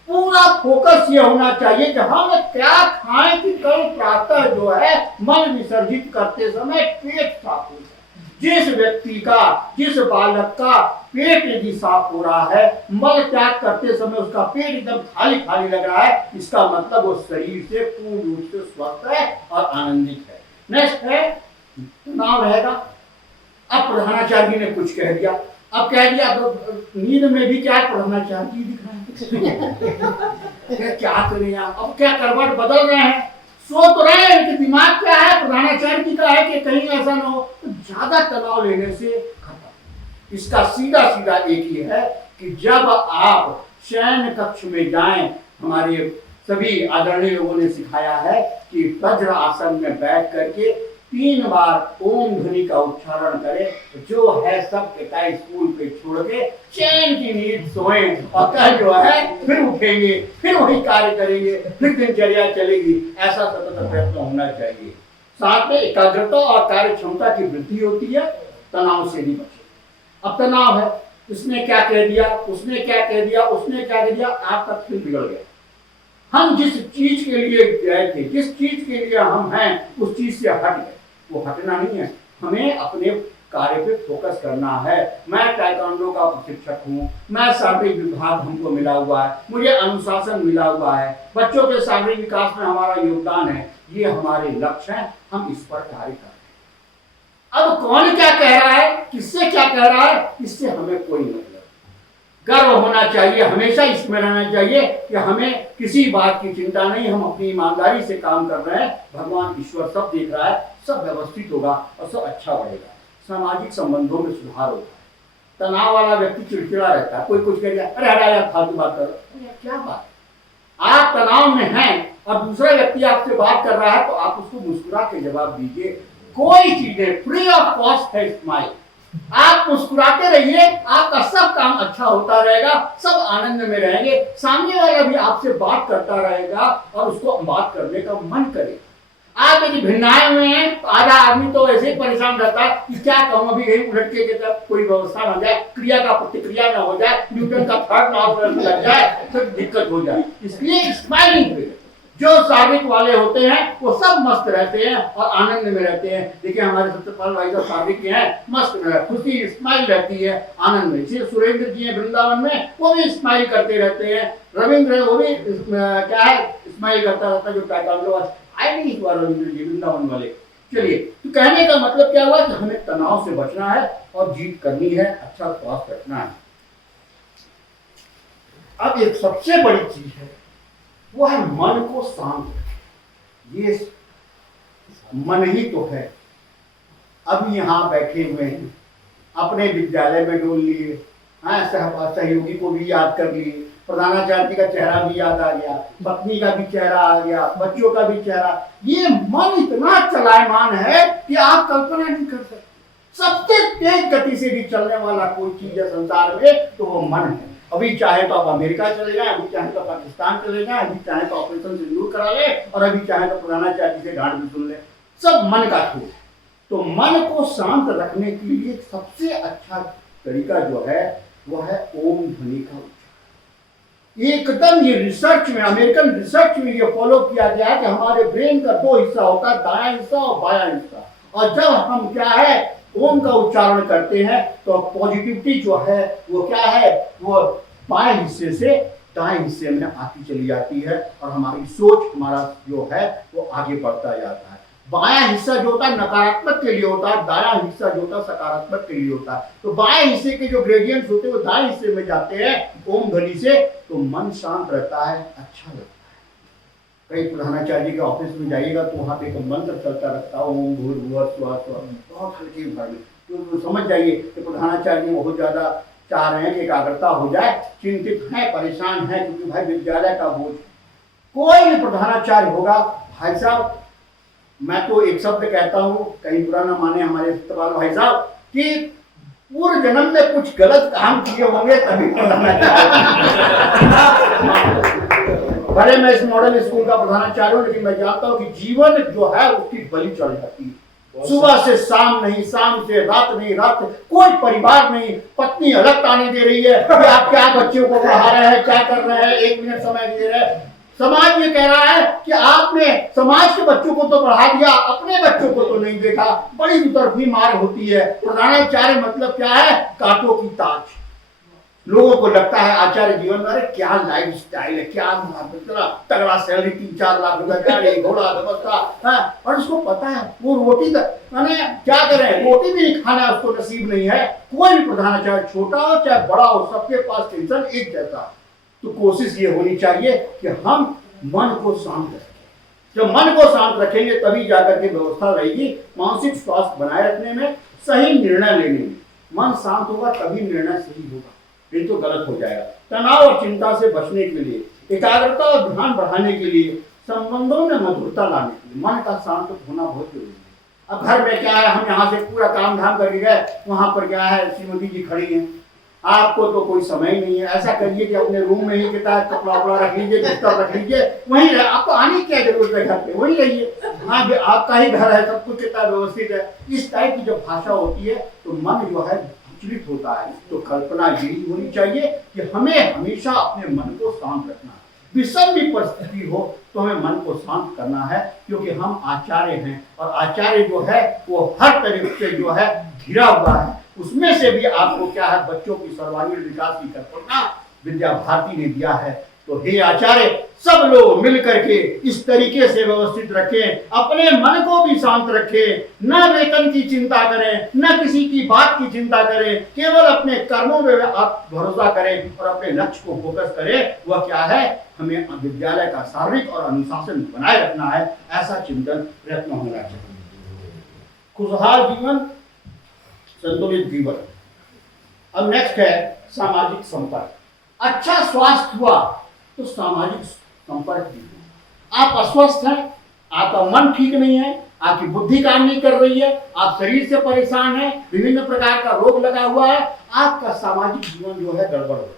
पूरा फोकस ये होना चाहिए कि हम क्या खाएं कि कल प्रातः जो है मल विसर्जित करते समय पेट साफ हो जाए। जिस व्यक्ति का, जिस बालक का पेट यदि साफ हो रहा है, मल त्याग करते समय उसका पेट एकदम खाली खाली लग रहा है, इसका मतलब वो शरीर से पूर्ण रूप से स्वस्थ है और आनंदित है। नेक्स्ट है तनाव रहेगा। अब प्रधानाचार्य ने कुछ कह दिया, अब कह दिया तो नींद में भी क्या प्रधानाचार्य दिख रहे हैं। क्या करें यार, अब क्या करवट बदल रहे हैं, सो तो रहे हैं कि दिमाग क्या है, प्रधानाचार्य जी का है कि कहीं ऐसा ना हो तो ज्यादा तनाव लेने से खत्म। इसका सीधा सीधा एक ही है कि जब आप शयन कक्ष में जाएं, हमारे सभी आदरणीय लोगों ने सिखाया है कि वज्र आसन में बैठ करके 3 बार ओम ध्वनि का उच्चारण करें, जो है सब पिता स्कूल पे छोड़ के चैन की नींद सोएं और कल जो है फिर उठेंगे, फिर वही कार्य करेंगे, फिर दिनचर्या चलेगी। ऐसा सतत प्रयत्न होना चाहिए। साथ में एकाग्रता और कार्य क्षमता की वृद्धि होती है, तनाव से नहीं बचे। अब तनाव है, उसने क्या कह दिया, उसने क्या कह दिया, उसने क्या कह दिया, आपका फिर बिगड़ गया। हम जिस चीज के लिए गए थे, जिस चीज के लिए हम हैं, उस चीज से हट गए। वो हटना नहीं है, हमें अपने कार्य पे फोकस करना है। मैं ताइक्वांडो का प्रशिक्षक हूँ, मैं शारीरिक विभाग हमको मिला हुआ है, मुझे अनुशासन मिला हुआ है, बच्चों के शारीरिक विकास में हमारा योगदान है, ये हमारे लक्ष्य हैं, हम इस पर कार्य कर रहे हैं। अब कौन क्या कह रहा है, किससे क्या कह रहा है, इससे हमें कोई मतलब। गर्व होना चाहिए, हमेशा इसमें रहना चाहिए कि हमें किसी बात की चिंता नहीं, हम अपनी ईमानदारी से काम कर रहे हैं, भगवान ईश्वर सब देख रहा है, सब व्यवस्थित होगा और सब अच्छा बढ़ेगा। सामाजिक संबंधों में सुधार होता है। तनाव वाला व्यक्ति चिड़चिड़ा रहता है, कोई कुछ कह दिया, अरे हटा यार फालतू बात करो, क्या बात, आप तनाव में हैं और दूसरा व्यक्ति आपसे बात कर रहा है तो आप उसको मुस्कुरा के जवाब दीजिए। कोई चीजें फ्री ऑफ कॉस्ट है, स्माइल, आप मुस्कुराते रहिए, आपका सब काम अच्छा होता रहेगा, सब आनंद में रहेंगे, सामने वाला भी आपसे बात करता रहेगा और उसको बात करने का मन करेगा। आप यदि भिन्नाए हुए हैं, आधा आदमी तो ऐसे ही परेशान रहता है कि क्या कहूं, अभी कहीं उलट के कोई व्यवस्था ना जाए, क्रिया का प्रतिक्रिया ना हो जाए, न्यूटन का थर्ड लॉ लग जाए, तो दिक्कत हो जाए। इसलिए स्माइलिंग, जो शारीरिक वाले होते हैं वो सब मस्त रहते हैं और आनंद में रहते हैं। देखिए हमारे सत्यपाल भाई जो शारीरिक हैं, मस्त में खुशी, स्माइल रहती है, आनंद में। जैसे सुरेंद्र जी हैं वृंदावन में, वो भी स्माइल करते रहते हैं। रविंद्र वो भी क्या है, स्माइल करता रहता है, जो ताइक्वांडो आए नहीं इस बार रविंद्र जी वृंदावन वाले। चलिए, तो कहने का मतलब क्या हुआ कि हमें तनाव से बचना है और जीत करनी है, अच्छा स्वास्थ्य रखना है। अब एक सबसे बड़ी चीज है, वो है मन को शांत रखें। ये मन ही तो है अभी यहाँ बैठे हुए हैं, अपने विद्यालय में डोल लिए, हाँ, सहयोगी को भी याद कर लिए, प्रधानाचार्य जी का चेहरा भी याद आ गया, पत्नी का भी चेहरा आ गया, बच्चों का भी चेहरा। ये मन इतना चलायमान है कि आप कल्पना नहीं कर सकते। सबसे तेज गति से भी चलने वाला कोई चीज है संसार में तो वो मन है। अभी चाहे तो आप अमेरिका चले जाए, अभी चाहे तो पाकिस्तान चले जाए, अभी चाहे तो ऑपरेशन सिंदूर करा ले, और अभी चाहे तो प्रधानाचार्य जी से डांट भी सुन ले, सब मन का खेल है। तो मन को शांत रखने के लिए सबसे अच्छा तरीका जो है वह है ओम ध्वनि का उच्चारण। एकदम ये रिसर्च में, अमेरिकन रिसर्च में ये फॉलो किया गया है कि हमारे ब्रेन का दो हिस्सा होता है, दायां हिस्सा और बायां हिस्सा, और जब हम क्या है ओम का उच्चारण करते हैं तो पॉजिटिविटी जो है वो क्या है, वो बाएं हिस्से से दाएं हिस्से में आती चली जाती है, और हमारी सोच, हमारा जो है वो आगे बढ़ता जाता है। बायां हिस्सा जो होता है नकारात्मक के लिए होता है, दायां हिस्सा जो होता है सकारात्मक के लिए होता है। तो बाएं हिस्से के जो ग्रेडियंट्स होते हैं वो दाएं हिस्से में जाते हैं ओम ध्वनि से, तो मन शांत रहता है, अच्छा लगता है। कई प्रधानाचार्य के ऑफिस में जाइएगा तो वहां पे एक मंत्र चलता रहता है, ओम भूर्भुवः स्वः स्वः, बहुत हल्के भर में, तो समझ जाइए कि प्रधानाचार्य बहुत ज्यादा चाह रहे हैं कि एकाग्रता हो जाए, चिंतित है, परेशान है, क्योंकि भाई विद्यालय का बोझ। कोई भी प्रधानाचार्य होगा, भाई साहब मैं तो एक शब्द कहता हूं, कहीं बुरा ना माने हमारे सवाल भाई साहब, कि पूर्व जन्म में कुछ गलत काम किए होंगे तभी प्रधानाचार्य। भले मैं इस मॉडल स्कूल का प्रधानाचार्य हूं, लेकिन मैं जानता हूं कि जीवन जो है उसकी बलि चढ़ जाती है। सुबह से शाम नहीं, शाम से रात नहीं, रात कोई परिवार नहीं, पत्नी अलग ताने दे रही है कि आप क्या बच्चों को पढ़ा रहे हैं, क्या कर रहे हैं, एक मिनट समय दे रहे हैं। समाज ये कह रहा है कि आपने समाज के बच्चों को तो पढ़ा दिया, अपने बच्चों को तो नहीं देखा, बड़ी दुतरफी मार होती है। प्रधानाचार्य मतलब क्या है, कांटों की ताज। लोगों को लगता है आचार्य जीवन में, अरे क्या लाइफ स्टाइल है, क्या तगड़ा सैलरी, 3-4 लाख रुपए, गाड़ी घोड़ा व्यवस्था, और उसको पता है वो रोटी मैंने क्या करें, रोटी भी नहीं खाना उसको नसीब नहीं है। कोई भी प्रधानाचार्य, छोटा हो चाहे बड़ा हो, सबके पास टेंशन एक जैसा। तो कोशिश ये होनी चाहिए कि हम मन को शांत रखें। जब मन को शांत रखेंगे तभी जाकर के व्यवस्था रहेगी मानसिक स्वास्थ्य बनाए रखने में, सही निर्णय लेने में। मन शांत होगा तभी निर्णय सही होगा, नहीं तो गलत हो जाएगा। तनाव और चिंता से बचने के लिए, एकाग्रता और ध्यान बढ़ाने के लिए, संबंधों में मधुरता लाने के लिए मन का शांत होना बहुत जरूरी है। अब घर में क्या है, हम यहाँ से पूरा काम धाम करके गए, वहां पर क्या है श्रीमती जी खड़ी हैं, आपको तो कोई समय ही नहीं है। ऐसा करिए कि अपने रूम में ही किताब कपड़ा वपड़ा रख लीजिए, बिस्तर रख लीजिए, वहीं रहे, आपको आने की क्या जरूरत है, घर पे वहीं रहिए, हाँ आपका ही घर है, सब कुछ कितना व्यवस्थित है। इस टाइप की जब भाषा होती है तो मन जो है विचलित होता है। तो कल्पना यही होनी चाहिए कि हमें हमेशा अपने मन को शांत रखना है। विषम भी परिस्थिति हो तो हमें मन को शांत करना है, क्योंकि हम आचार्य हैं, और आचार्य जो है वो हर तरीके से जो है घिरा हुआ है। उसमें से भी आपको क्या है, बच्चों की सर्वांगीण विकास की कल्पना विद्या भारती ने दिया है। तो हे आचार्य, सब लोग मिल करके इस तरीके से व्यवस्थित रखें, अपने मन को भी शांत रखें, न वेतन की चिंता करें, न किसी की बात की चिंता करें, केवल अपने कर्मों में आप भरोसा करें और अपने लक्ष्य को फोकस करें। वह क्या है, हमें विद्यालय का शारीरिक और अनुशासन बनाए रखना है, ऐसा चिंतन प्रयत्न होना चाहिए। खुशहाल जीवन, संतुलित जीवन। अब नेक्स्ट है सामाजिक संपर्क। अच्छा स्वास्थ्य हुआ तो सामाजिक संपर्क भी। आप अस्वस्थ हैं, आपका मन ठीक नहीं है, आपकी बुद्धि काम नहीं कर रही है, आप शरीर से परेशान हैं, विभिन्न प्रकार का रोग लगा हुआ है, आपका सामाजिक जीवन जो है गड़बड़ हो।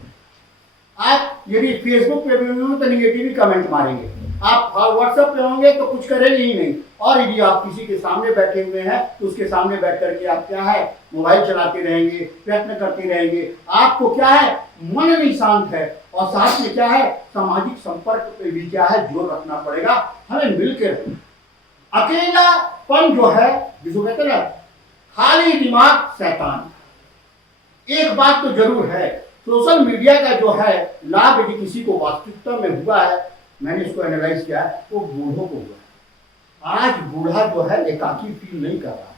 आप यदि फेसबुक पे भी होंगे तो निगेटिव कमेंट मारेंगे, आप व्हाट्सएप पे होंगे तो कुछ करेंगे ही नहीं, और यदि आप किसी के सामने बैठे हुए हैं तो उसके सामने बैठ करके आप क्या है, मोबाइल चलाते रहेंगे, प्रयत्न करते रहेंगे, आपको क्या है, मन नहीं शांत है। और साथ में क्या है, सामाजिक संपर्क पे भी क्या है, जोर रखना पड़ेगा, हमें मिलकर। अकेलापन जो है, जिसको कहते हैं ना खाली दिमाग शैतान। एक बात तो जरूर है, सोशल मीडिया का जो है लाभ यदि किसी को वास्तविकता में हुआ है, मैंने इसको एनालाइज किया है, वो बूढ़ों को हुआ है। आज बूढ़ा जो है एकाकी फील नहीं कर रहा,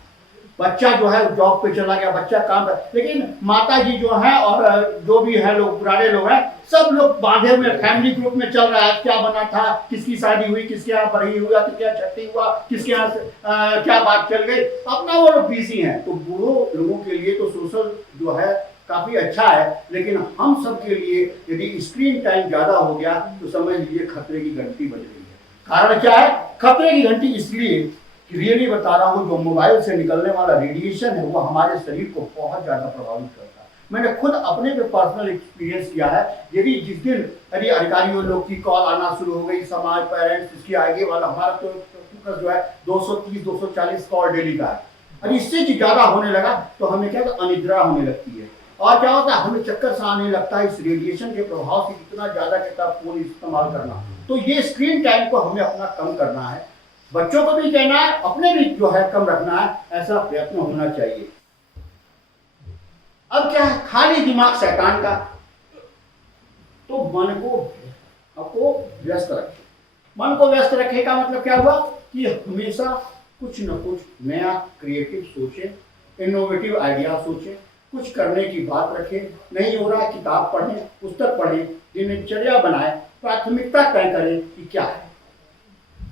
बच्चा जो है जॉब पे चला गया, बच्चा काम कर, लेकिन माता जी जो है और जो भी है लोग, पुराने लोग हैं, सब लोग बांधे हुए फैमिली ग्रुप में चल रहा है, क्या बना था, किसकी शादी हुई, किसके यहाँ बरही हुआ, किसके यहाँ छठी हुआ, किसके यहाँ क्या बात चल गई, अपना वो लोग बिजी हैं। तो बूढ़ों लोगों के लिए तो सोशल जो है काफी अच्छा है, लेकिन हम सब के लिए यदि स्क्रीन टाइम ज्यादा हो गया तो समझ लीजिए खतरे की घंटी बज रही है। कारण क्या है खतरे की घंटी? इसलिए कि रियली बता रहा हूं, जो मोबाइल से निकलने वाला रेडिएशन है वो हमारे शरीर को बहुत ज्यादा प्रभावित करता है। मैंने खुद अपने पे पर्सनल एक्सपीरियंस किया है। यदि जिस दिन यदि अधिकारियों लोग की कॉल आना शुरू हो गई, समाज, पेरेंट्स, इसके आगे वाला, हमारा तो फोकस जो है 230-240 कॉल डेली का है, और इससे ज्यादा होने लगा तो हमें क्या अनिद्रा होने लगती है, और क्या होता है हमें चक्कर सा आने लगता है इस रेडिएशन के प्रभाव से। कितना ज्यादा कितना फोन इस्तेमाल करना, तो ये स्क्रीन टाइम को हमें अपना कम करना है। बच्चों को भी कहना है, अपने भी जो है कम रखना है, ऐसा प्रयत्न होना चाहिए। अब क्या है, खाली दिमाग शैतान का, तो मन को आपको व्यस्त रखे। मन को व्यस्त रखे का मतलब क्या हुआ कि हमेशा कुछ न कुछ नया क्रिएटिव सोचे, इनोवेटिव आइडिया सोचे, कुछ करने की बात रखें। नहीं हो रहा किताब पढ़ें, पुस्तक पढ़ें, दिनचर्या बनाएं, प्राथमिकता तय करें कि क्या है।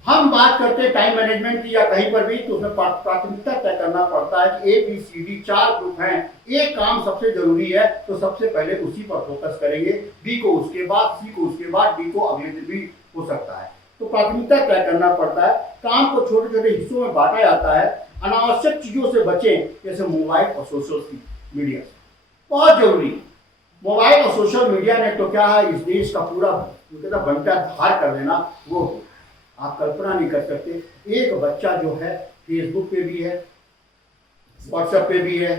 हम बात करते हैं टाइम मैनेजमेंट की या कहीं पर भी, तो उसमें प्राथमिकता तय करना पड़ता है कि ABCD 4 ग्रुप हैं, एक काम सबसे जरूरी है तो सबसे पहले उसी पर फोकस करेंगे, B को उसके बाद, C को उसके बाद, D को अगले दिन भी हो सकता है। तो प्राथमिकता तय करना पड़ता है। काम को छोटे छोटे हिस्सों में बांटा जाता है। अनावश्यक चीजों से बचें, जैसे मोबाइल और सोशल मीडिया से, बहुत जरूरी। मोबाइल और सोशल मीडिया ने तो क्या है इस देश का पूरा बंटा धार कर देना, वो आप कल्पना नहीं कर सकते। एक बच्चा जो है फेसबुक पे भी है, व्हाट्सएप पे भी है,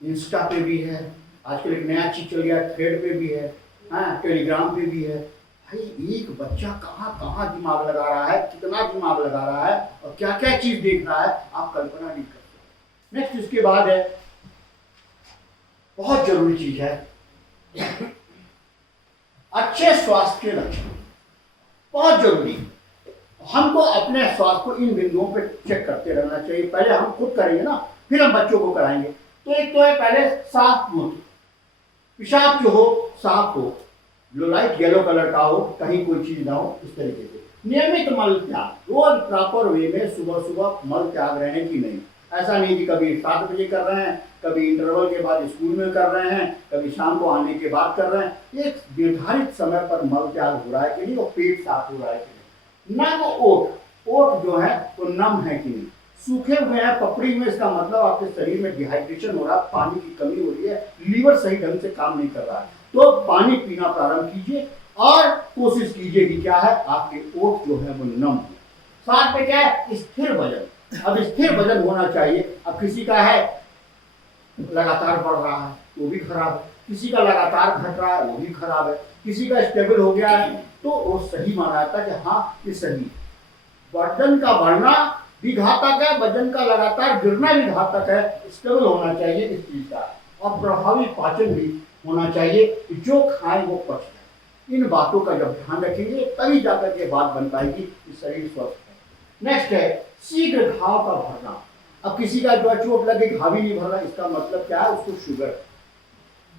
इंस्टा पे भी है, आजकल एक नया चीज चल गया थ्रेड पे भी है, हाँ, टेलीग्राम पे भी है। भाई एक बच्चा कहाँ कहाँ दिमाग लगा रहा है, कितना दिमाग लगा रहा है और क्या क्या चीज देख रहा है, आप कल्पना नहीं कर सकते। नेक्स्ट इसके बाद है, बहुत जरूरी चीज है, अच्छे स्वास्थ्य के लक्षण, बहुत जरूरी। हमको अपने स्वास्थ्य को इन बिंदुओं पे चेक करते रहना चाहिए। पहले हम खुद करेंगे ना, फिर हम बच्चों को कराएंगे। तो एक तो है पहले साफ मूत्र, पेशाब जो हो साफ हो, जो लाइट येलो कलर का हो, कहीं कोई चीज ना हो, इस तरीके से। नियमित मल त्याग, रोज प्रॉपर वे में सुबह सुबह मल त्याग रहे हैं कि नहीं। ऐसा नहीं कि कभी 7 बजे कर रहे हैं, कभी इंटरवल के बाद स्कूल में कर रहे हैं, कभी शाम को आने के बाद कर रहे हैं। एक निर्धारित समय पर मल त्याग हो रहा है कि नहीं, और पेट साफ हो रहा है कि नहीं। नम ओठ जो है वो नम है कि नहीं, सूखे हुए हैं, पपड़ी में, इसका मतलब आपके शरीर में डिहाइड्रेशन हो रहा है, पानी की कमी हो रही है, लीवर सही ढंग से काम नहीं कर रहा है। तो पानी पीना प्रारंभ कीजिए और कोशिश कीजिए कि क्या है आपके ओठ जो है वो नम हो। साथ में क्या है स्थिर वजन। अब स्थिर वजन होना चाहिए। अब किसी का है लगातार बढ़ रहा है वो भी खराब है, किसी का लगातार घट रहा है वो भी खराब है, किसी का स्टेबल हो गया है तो वो सही माना जाता है कि हाँ ये सही। वजन का बढ़ना भी घातक है, वजन का लगातार गिरना भी घातक है। स्टेबल होना चाहिए इस चीज का, और प्रभावी पाचन भी होना चाहिए कि जो खाएं वो पच जाए। इन बातों का जब ध्यान रखेंगे तभी जाकर के बात बन पाएगी कि शरीर स्वस्थ है। नेक्स्ट है शीघ्र घाव का भरना। अब किसी का जो चोट लगे घाव ही नहीं भर रहा, इसका मतलब क्या है, उसको शुगर।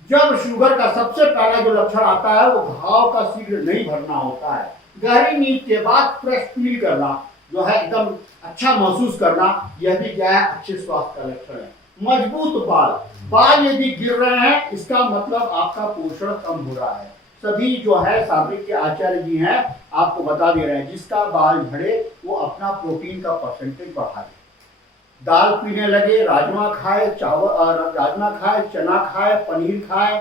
जब शुगर का सबसे पहला जो लक्षण आता है वो घाव का शीघ्र नहीं भरना होता है। गहरी नींद के बाद फ्रेश फील करना, जो है एकदम अच्छा महसूस करना, यह भी क्या है अच्छे स्वास्थ्य का लक्षण है। मजबूत बाल, बाल यदि गिर रहे हैं इसका मतलब आपका पोषण कम हो रहा है। सभी जो है साबिक के आचार्य जी हैं आपको बता दे रहे हैं, जिसका बाल झड़े वो अपना प्रोटीन का परसेंटेज बढ़ा दे। दाल पीने लगे, राजमा खाए, चावल राजमा खाए, चना खाए, पनीर खाए,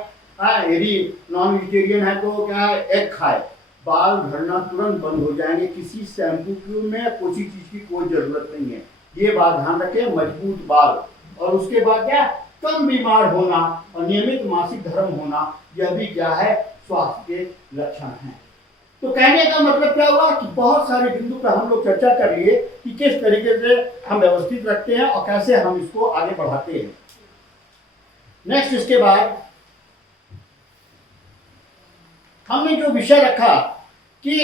यदि नॉन वेजिटेरियन है तो क्या है एग खाए, बाल झड़ना तुरंत बंद हो जाएंगे। किसी शैम्पू में किसी चीज की कोई जरूरत नहीं है, ये बात ध्यान रखें। मजबूत बाल, और उसके बाद क्या कम बीमार होना और नियमित मासिक धर्म होना, यह भी क्या है स्वास्थ्य के लक्षण हैं। तो कहने का मतलब क्या हुआ कि बहुत सारे बिंदु पर हम लोग चर्चा कर लिए कि किस तरीके से हम व्यवस्थित रखते हैं और कैसे हम इसको आगे बढ़ाते हैं। नेक्स्ट इसके बाद हमने जो विषय रखा कि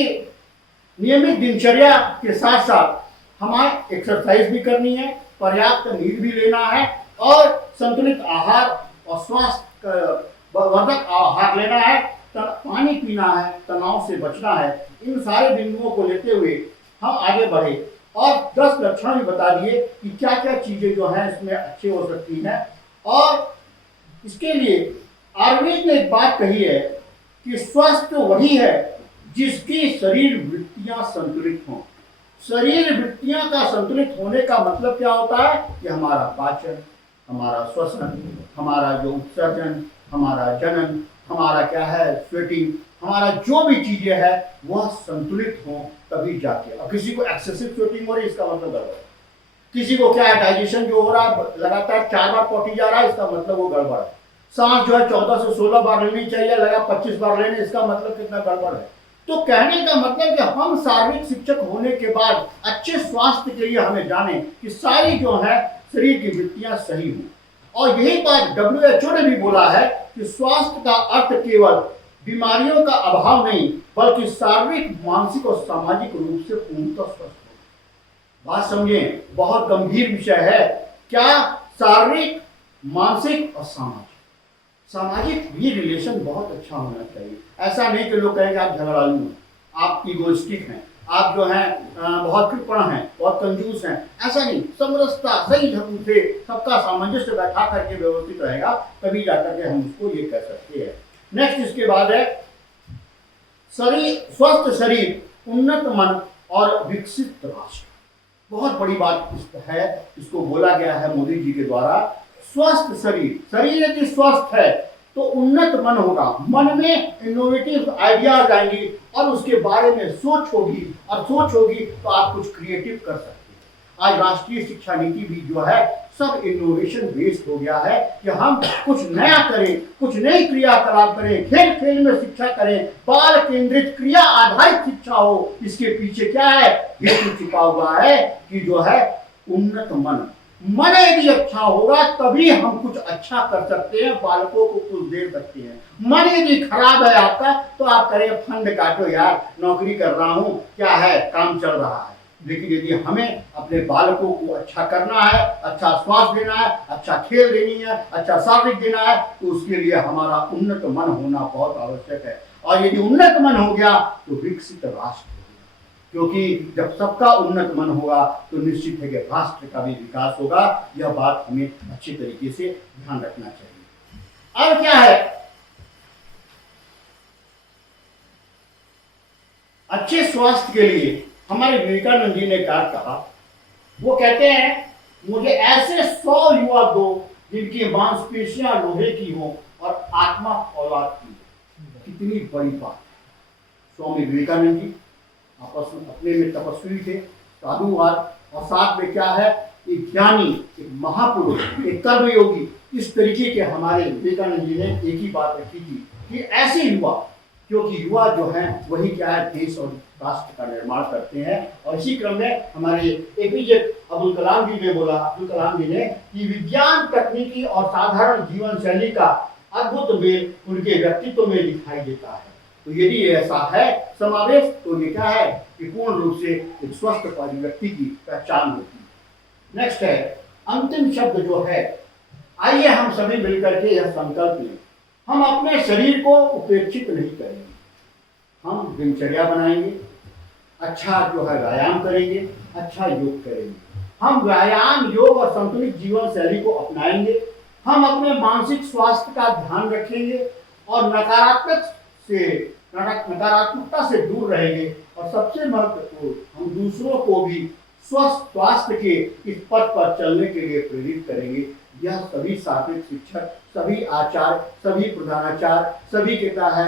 नियमित दिनचर्या के साथ साथ हमारे एक्सरसाइज भी करनी है, पर्याप्त नींद भी लेना है और संतुलित आहार और स्वास्थ्य वर्धक आहार लेना है, पानी पीना है, तनाव से बचना है। इन सारे बिंदुओं को लेते हुए हम आगे बढ़े और 10 लक्षण भी बता दिए कि क्या क्या चीजें जो हैं इसमें अच्छी हो सकती हैं। और इसके लिए आयुर्वेद ने एक बात कही है कि स्वस्थ वही है जिसकी शरीर वृत्तियां संतुलित हों। शरीर वृत्तियां का संतुलित होने का मतलब क्या होता है कि हमारा पाचन, हमारा श्वसन, हमारा जो उत्सर्जन, हमारा जनन, हमारा क्या है स्वेटिंग, हमारा जो भी चीजें है वह संतुलित हो तभी जाके। अब किसी को एक्सेसिव स्वेटिंग हो रही है इसका मतलब गड़बड़ है, किसी को क्या है डाइजेशन जो हो रहा है लगातार 4 बार पॉटी जा रहा है इसका मतलब वो गड़बड़ है, सांस जो है 14 से 16 बार लेनी चाहिए लगा 25 बार लेने, इसका मतलब कितना गड़बड़ है। तो कहने का मतलब कि हम शारीरिक शिक्षक होने के बाद अच्छे स्वास्थ्य के लिए हमें जाने कि सारी जो है शरीर की वृत्तियां सही हों। और यही बात WHO ने भी बोला है कि स्वास्थ्य का अर्थ केवल बीमारियों का अभाव नहीं बल्कि शारीरिक, मानसिक और सामाजिक रूप से पूर्णतः स्वस्थ हो। बात समझें, बहुत गंभीर विषय है। क्या शारीरिक, मानसिक और सामाजिक भी रिलेशन बहुत अच्छा होना चाहिए। ऐसा नहीं कि लोग कहेंगे आप झगड़ालू हैं, आप इगोइस्टिक हैं, आप जो हैं बहुत कृपण हैं, बहुत कंजूस हैं, ऐसा नहीं। समरसता, सही ढंग से सबका सामंजस्य बैठा करके व्यवस्थित रहेगा तभी जाकर के हम उसको ये कह सकते हैं। नेक्स्ट इसके बाद है स्वस्थ शरीर, उन्नत मन और विकसित राष्ट्र। बहुत बड़ी बात है, इसको बोला गया है मोदी जी के द्वारा। स्वस्थ शरीर, शरीर यदि स्वस्थ है तो उन्नत मन होगा, मन में इनोवेटिव आइडियाज आएंगी और उसके बारे में सोच होगी और सोच होगी तो आप कुछ क्रिएटिव कर सकते हैं। आज राष्ट्रीय शिक्षा नीति भी जो है सब इनोवेशन बेस्ड हो गया है कि हम कुछ नया करें, कुछ नई क्रियाकलाप करें, खेल खेल में शिक्षा करें, बाल केंद्रित क्रिया आधारित शिक्षा हो। इसके पीछे क्या है, हेतु छिपा हुआ है कि जो है उन्नत मन यदि अच्छा होगा तभी हम कुछ अच्छा कर सकते हैं, बालकों को कुछ दे सकते हैं। मन यदि खराब है आपका तो आप करें फंड काटो यार, नौकरी कर रहा हूं, क्या है काम चल रहा है। लेकिन यदि हमें अपने बालकों को अच्छा करना है, अच्छा स्वास्थ्य देना है, अच्छा खेल देनी है, अच्छा शारीरिक देना है, तो उसके लिए हमारा उन्नत मन होना बहुत आवश्यक है। और यदि उन्नत मन हो गया तो विकसित राष्ट्र, क्योंकि जब सबका उन्नत मन होगा तो निश्चित है कि राष्ट्र का भी विकास होगा। यह बात हमें अच्छी तरीके से ध्यान रखना चाहिए। अब क्या है, अच्छे स्वास्थ्य के लिए हमारे विवेकानंद जी ने कहा, वो कहते हैं मुझे ऐसे 100 युवा दो जिनकी मांसपेशियां लोहे की हो और आत्मा औलाद की हो। कितनी बड़ी बात है। स्वामी विवेकानंद जी आपस में अपने में तपस्वी थे, साधुवाद, और साथ में क्या है, एक ज्ञानी, एक महापुरुष, एक कर्मयोगी। इस तरीके के हमारे विवेकानंद जी ने एक ही बात रखी थी कि ऐसे युवा, क्योंकि युवा जो हैं वही क्या है देश और राष्ट्र का निर्माण करते हैं। और इसी क्रम में हमारे APJ अब्दुल कलाम जी ने बोला, अब्दुल कलाम जी ने, कि विज्ञान, तकनीकी और साधारण जीवन शैली का अद्भुत मेल उनके व्यक्तित्व में दिखाई देता है। तो यदि ऐसा है समावेश तो ये क्या है कि पूर्ण रूप से एक स्वस्थ व्यक्ति की पहचान होती है। नेक्स्ट है अंतिम शब्द जो है, आइए हम सभी मिलकर के यह संकल्प लें, हम अपने शरीर को उपेक्षित नहीं करेंगे, हम दिनचर्या बनाएंगे, अच्छा जो है व्यायाम करेंगे, अच्छा योग करेंगे। हम व्यायाम, योग और संतुलित जीवन शैली को अपनाएंगे। हम अपने मानसिक स्वास्थ्य का ध्यान रखेंगे और नकारात्मकता से दूर रहेंगे। और सबसे महत्वपूर्ण, हम दूसरों को भी स्वस्थ स्वास्थ्य के इस पथ पर चलने के लिए प्रेरित करेंगे। यह सभी शारीरिक शिक्षक, सभी आचार्य, सभी प्रधानाचार्य, सभी के क्या है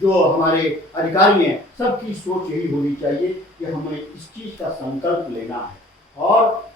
जो हमारे अधिकारी हैं, सबकी सोच यही होनी चाहिए कि हमें इस चीज का संकल्प लेना है। और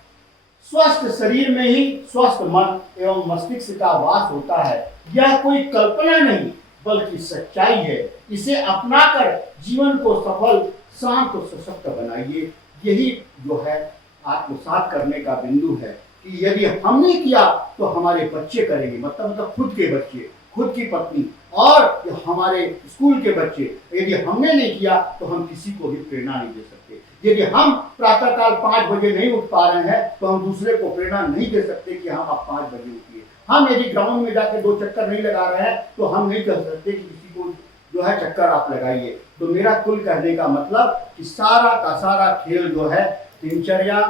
स्वस्थ शरीर में ही स्वस्थ मन एवं मस्तिष्क का वास होता है। यह कोई कल्पना नहीं बल्कि सच्चाई है। इसे अपनाकर जीवन को सफल, शांत और सशक्त बनाइए। यही जो है आत्मसात करने का बिंदु है कि यदि हमने किया तो हमारे बच्चे करेंगे, मतलब खुद के बच्चे, खुद की पत्नी और हमारे स्कूल के बच्चे। यदि हमने नहीं किया तो हम किसी को भी प्रेरणा नहीं दे सकते। यदि हम प्रातःकाल 5 बजे नहीं उठ पा रहे हैं तो हम दूसरे को प्रेरणा नहीं दे सकते कि हम आप 5 बजे उठिए। हम यदि ग्राउंड में जाके 2 चक्कर नहीं लगा रहे हैं तो हम नहीं कह सकते कि किसी को जो है चक्कर आप लगाइए। तो मेरा कुल कहने का मतलब कि सारा का सारा खेल जो है दिनचर्या,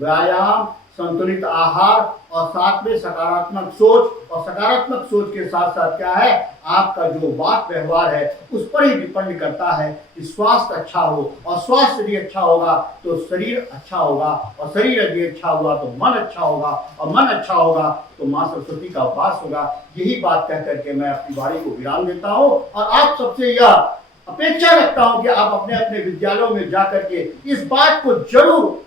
व्यायाम, संतुलित आहार और साथ में सकारात्मक सोच, और सकारात्मक सोच के साथ साथ क्या है, आपका जो बात व्यवहार है उस पर ही डिपेंड करता है कि स्वास्थ्य अच्छा हो, और स्वास्थ्य यदि अच्छा होगा तो शरीर अच्छा होगा, और शरीर यदि अच्छा हुआ तो मन अच्छा होगा, और मन अच्छा होगा तो माँ सरस्वती का वास होगा। यही बात कह करके मैं अपनी वाणी को विराम देता हूँ, और आप सबसे यह अपेक्षा रखता हूँ कि आप अपने अपने विद्यालयों में जाकर के इस बात को जरूर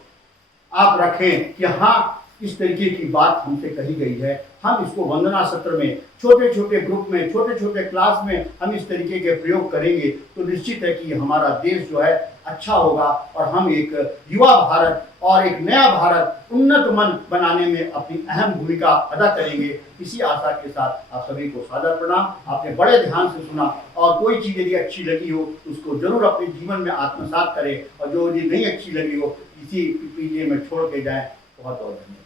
आप रखें कि हाँ, इस तरीके की बात हमसे कही गई है। हम इसको वंदना सत्र में छोटे छोटे ग्रुप में, छोटे छोटे क्लास में हम इस तरीके के प्रयोग करेंगे तो निश्चित है कि हमारा देश जो है अच्छा होगा, और हम एक युवा भारत और एक नया भारत उन्नत मन बनाने में अपनी अहम भूमिका अदा करेंगे। इसी आशा के साथ आप सभी को सादर प्रणाम। आपने बड़े ध्यान से सुना, और कोई चीज़ यदि अच्छी लगी हो तो उसको जरूर अपने जीवन में आत्मसात करें, और जो यदि नहीं अच्छी लगी हो इसी पीछे में छोड़ के जाएं। बहुत बहुत धन्यवाद।